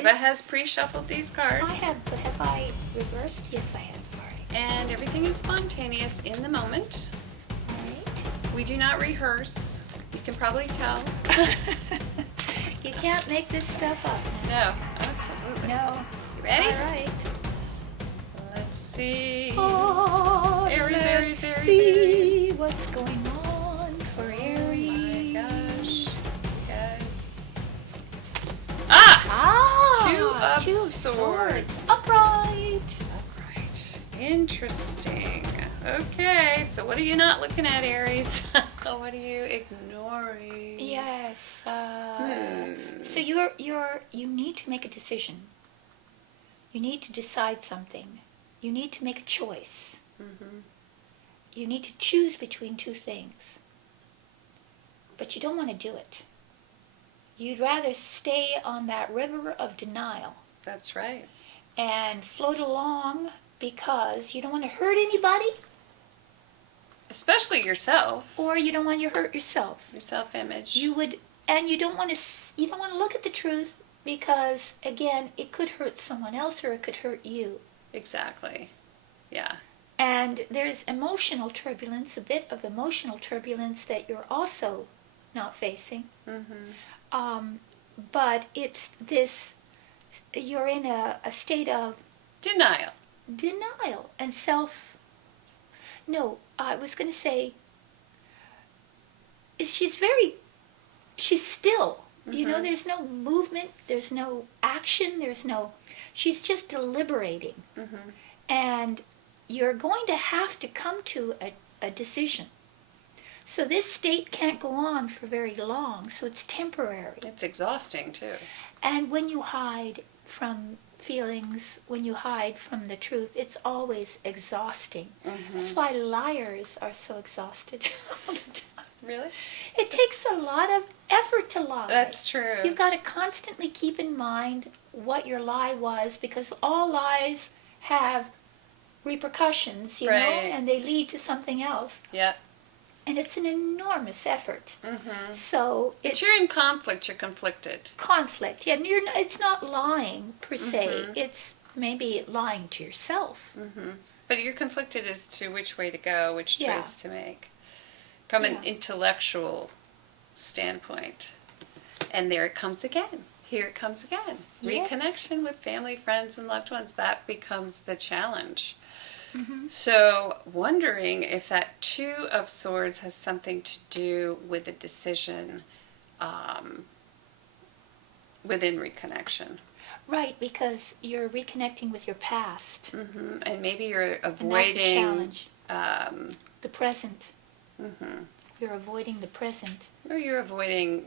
Ava has pre-shuffled these cards. I have, but have I reversed? Yes, I have. All right. And everything is spontaneous in the moment. All right. We do not rehearse. You can probably tell. You can't make this stuff up. No, absolutely. No. You ready? All right. Let's see. Oh, Aries, let's Aries, see Aries. what's going on for Aries. Oh my gosh, guys. Ah! Two of Swords. Upright. Upright. Interesting. Okay, so what are you not looking at, Aries? What are you ignoring? Yes. So you need to make a decision. You need to decide something. You need to make a choice. Mm-hmm. You need to choose between two things. But you don't want to do it. You'd rather stay on that river of denial That's right. and float along because you don't want to hurt anybody, Especially yourself. or you don't want to hurt yourself. Your self-image. You don't want to look at the truth because, again, it could hurt someone else or it could hurt you. Exactly. Yeah. And there's emotional turbulence, a bit of emotional turbulence that you're also not facing. Mm-hmm. But it's this, you're in a state of Denial. and I was going to say, she's still. Mm-hmm. There's no movement, there's no action, she's just deliberating. Mm-hmm. And you're going to have to come to a decision. So this state can't go on for very long, so it's temporary. It's exhausting, too. And when you hide from feelings, when you hide from the truth, it's always exhausting. Mm-hmm. That's why liars are so exhausted all the time. Really? It takes a lot of effort to lie. That's true. You've got to constantly keep in mind what your lie was, because all lies have repercussions, Right. and they lead to something else. Yeah. And it's an enormous effort. Mm-hmm. So But you're in conflict. You're conflicted. conflict. Yeah, and it's not lying per se. Mm-hmm. It's maybe lying to yourself. Mm-hmm. But you're conflicted as to which way to go, which Yeah. choice to make. From an Yeah. intellectual standpoint. And there it comes again. Here it comes again. Yes. Reconnection with family, friends, and loved ones. That becomes the challenge. Mm-hmm. So, wondering if that Two of Swords has something to do with a decision within reconnection. Right, because you're reconnecting with your past. Mm-hmm. And maybe you're And that's a avoiding... challenge. The present. Mm-hmm. You're avoiding the present. Or you're avoiding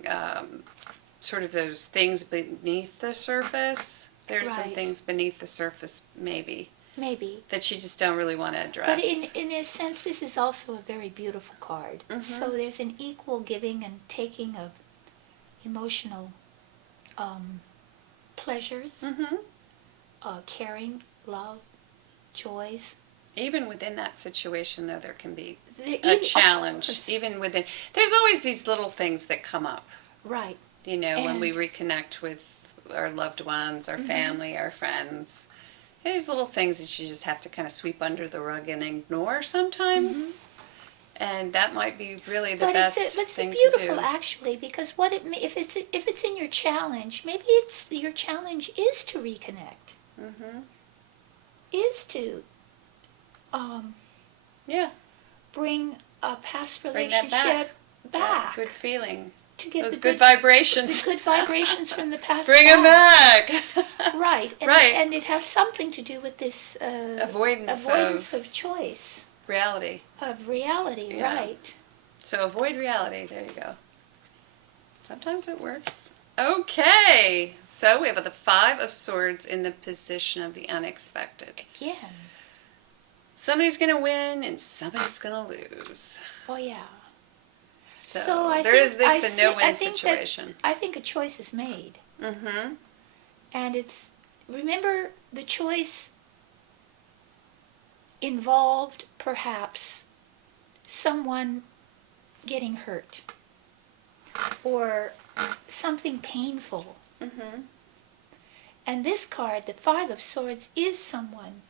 sort of those things beneath the surface. There's some Right. things beneath the surface, maybe, Maybe. that you just don't really want to address. But in a sense, this is also a very beautiful card. Mhm. So there's an equal giving and taking of emotional pleasures, Mm-hmm. caring, love, joys. Even within that situation, though, there can be There- a of challenge. course. Even within... There's always these little things that come up, Right. when we And- reconnect with our loved ones, our Mhm. family, our friends. These little things that you just have to kind of sweep under the rug and ignore sometimes. Mhm. And that might be really the But best it's thing beautiful to do. actually, because if it's in your challenge, maybe your challenge is to reconnect, Mm-hmm. is to Yeah. bring a past Bring that relationship back. Good feeling. To get Those the good vibrations. the good vibrations from the past. Bring them back. Right. And, Right. And it has something to do with this Avoidance of choice, reality. of reality. Yeah. Right. So avoid reality. There you go. Sometimes it works. Okay. So we have the Five of Swords in the position of the unexpected. Again. Somebody's going to win and somebody's going to lose. Oh yeah. So, I there think- is this I a no-win I think that- situation. I think a choice is made. Mm-hmm. And remember, the choice involved perhaps someone getting hurt or something painful. Mm-hmm. And this card, the Five of Swords, is someone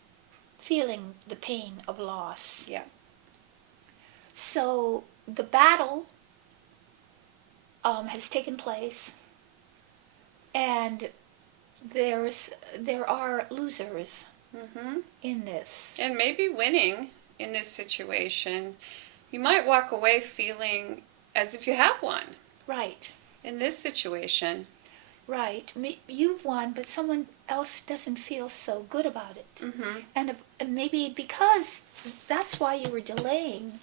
feeling the pain of loss. Yeah. So the battle has taken place, and there are losers in this. And maybe winning in this situation, you might walk away feeling as if you have won. Right. In this situation. Right. You've won, but someone else doesn't feel so good about it. And maybe because that's why you were delaying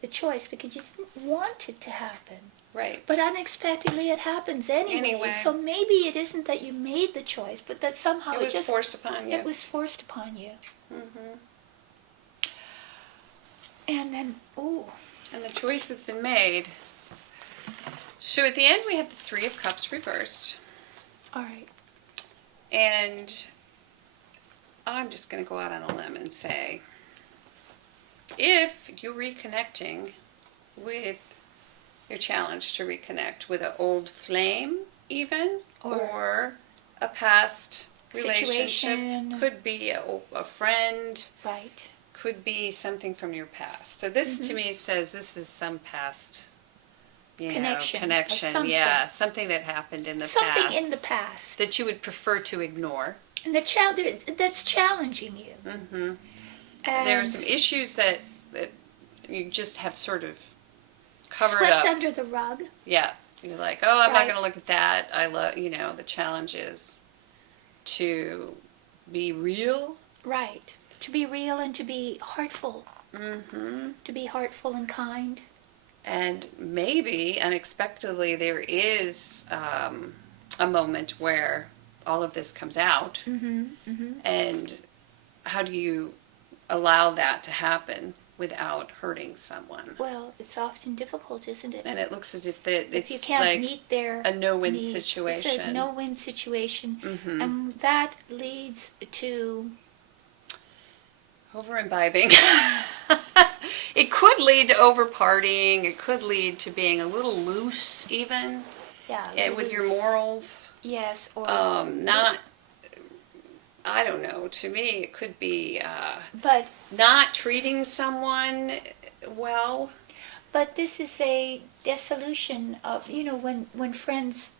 the choice, because you didn't want it to happen. Right. But unexpectedly it happens anyway. So maybe it isn't that you made the choice, but that somehow it was forced upon you. It was forced upon you. And then, ooh. And the choice has been made. So at the end we have the Three of Cups reversed. All right. And I'm just going to go out on a limb and say, if you're reconnecting with your challenge to reconnect with an old flame even, or a past relationship, could be a friend, right, could be something from your past. So this to me says this is some past connection, yeah, something that happened in the past. Something in the past. That you would prefer to ignore. And that's challenging you. And there are some issues that you just have sort of covered up. Swept under the rug. Yeah. You're like, oh, I'm not going to look at that. I love, the challenge is to be real. Right. To be real and to be heartful. To be heartful and kind. And maybe, unexpectedly, there is a moment where all of this comes out. And how do you allow that to happen without hurting someone? Well, it's often difficult, isn't it? And it looks as if it's you can't like meet their a no-win needs. situation. It's a no-win situation. And that leads to... over-imbibing. It could lead to over-partying. It could lead to being a little loose, even. Yeah. With your morals. Yes. Or not... I don't know. To me, it could be but not treating someone well. But this is a dissolution of, when friends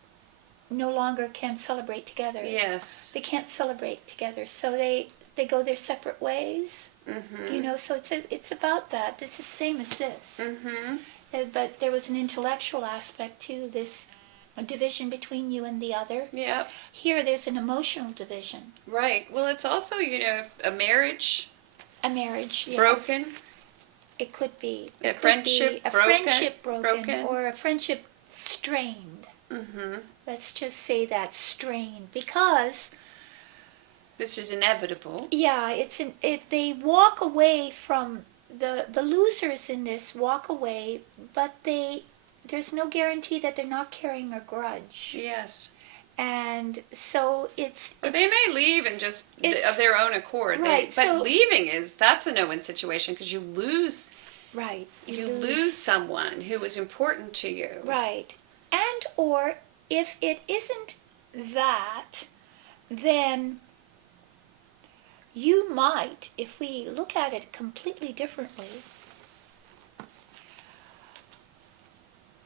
no longer can celebrate together. Yes. They can't celebrate together, so they go their separate ways. So it's about that. It's the same as this. But there was an intellectual aspect to this. A division between you and the other. Yeah. Here, there's an emotional division. Right. Well, it's also, a marriage. A marriage, yes. Broken. It could be. A friendship broken. Friendship broken. Or a friendship strained. Let's just say that strained, because this is inevitable. Yeah, they walk away from the losers in this walk away, but there's no guarantee that they're not carrying a grudge. Yes. And so or they may leave and just of their own accord. Right. But leaving that's a no-win situation, because you lose. Right. You lose someone who was important to you. Right. And or if it isn't that, then you might, if we look at it completely differently,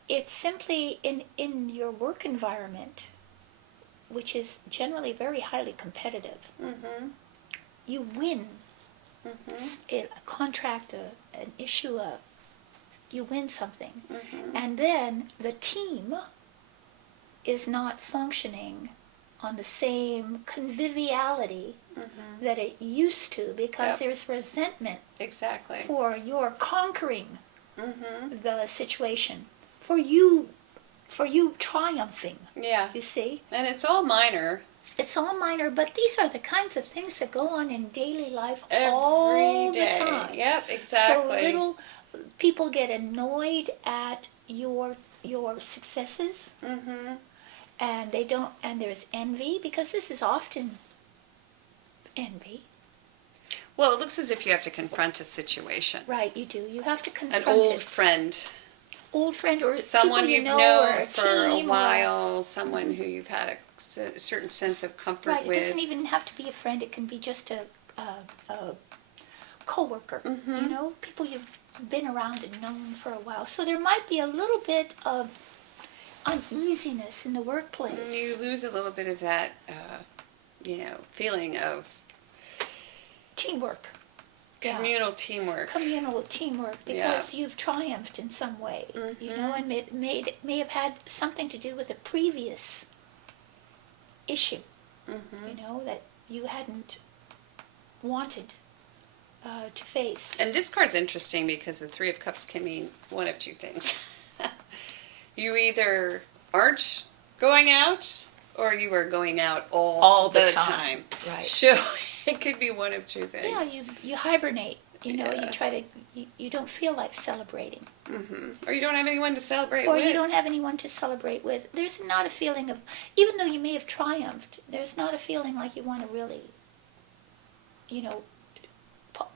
it's simply in your work environment, which is generally very highly competitive. You win a contract, an issue, you win something. And then the team is not functioning on the same conviviality that it used to, because there's resentment for your conquering the situation. For you triumphing. Yeah. You see? And it's all minor. It's all minor, but these are the kinds of things that go on in daily life all the time. Yep, exactly. So people get annoyed at your successes. And and there's envy, because this is often envy. Well, it looks as if you have to confront a situation. Right, you do. You have to confront an old friend. Old friend, or someone you've known or for a while, someone who you've had a certain sense of comfort Right. with. It doesn't even have to be a friend. It can be just a coworker. You know, people you've been around and known for a while. So there might be a little bit of uneasiness in the workplace. You lose a little bit of that, feeling of Teamwork. communal teamwork. Communal teamwork, because you've triumphed in some way, you know, and it may have had something to do with a previous issue, you know, that you hadn't wanted to face. And this card's interesting because the Three of Cups can mean one of two things. You either aren't going out, or you are going out all the time. Right. So it could be one of two things. Yeah, you hibernate. You know, you try to. You don't feel like celebrating. Or you don't have anyone to celebrate Or with. you don't have anyone to celebrate with. There's not a feeling of, even though you may have triumphed, there's not a feeling like you want to really, you know,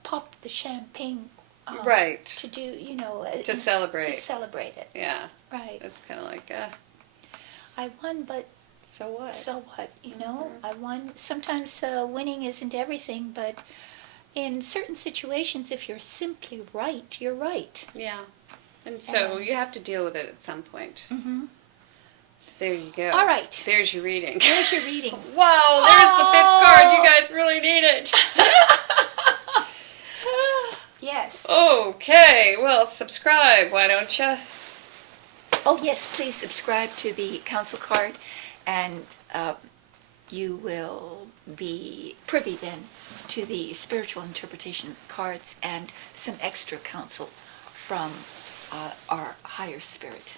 pop the champagne. Right. To do, you know. To celebrate. To celebrate it. Yeah. Right. It's kind of like, I won, but so what? so what? You know, I won. Sometimes winning isn't everything, but in certain situations, if you're simply right, you're right. Yeah. And so you have to deal with it at some point. Mm-hmm. So there you go. All right. There's your reading. There's your reading. Wow, there's the fifth card. You guys really need it. Yes. Okay, well, subscribe, why don't you? Oh, yes, please subscribe to the council card, and you will be privy then to the spiritual interpretation cards and some extra counsel from our higher spirit.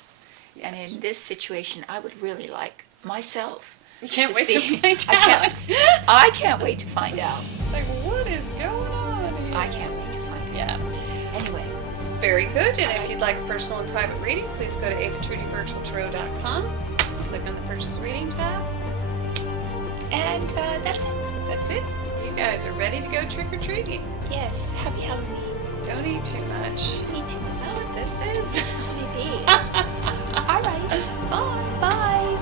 Yes. And in this situation, I would really like myself. You can't wait see. to find out. I can't wait to find out. It's like, what is going on here? I can't wait to find out. Yeah. Anyway. Very good. And if you'd like a personal and private reading, please go to avatrudyvirtualtarot.com. Click on the Purchase Reading tab. And that's it. That's it. You guys are ready to go trick-or-treating. Yes. Happy Halloween. Don't eat too much. Me too. Is that what this is? Maybe. All right. Bye. Bye.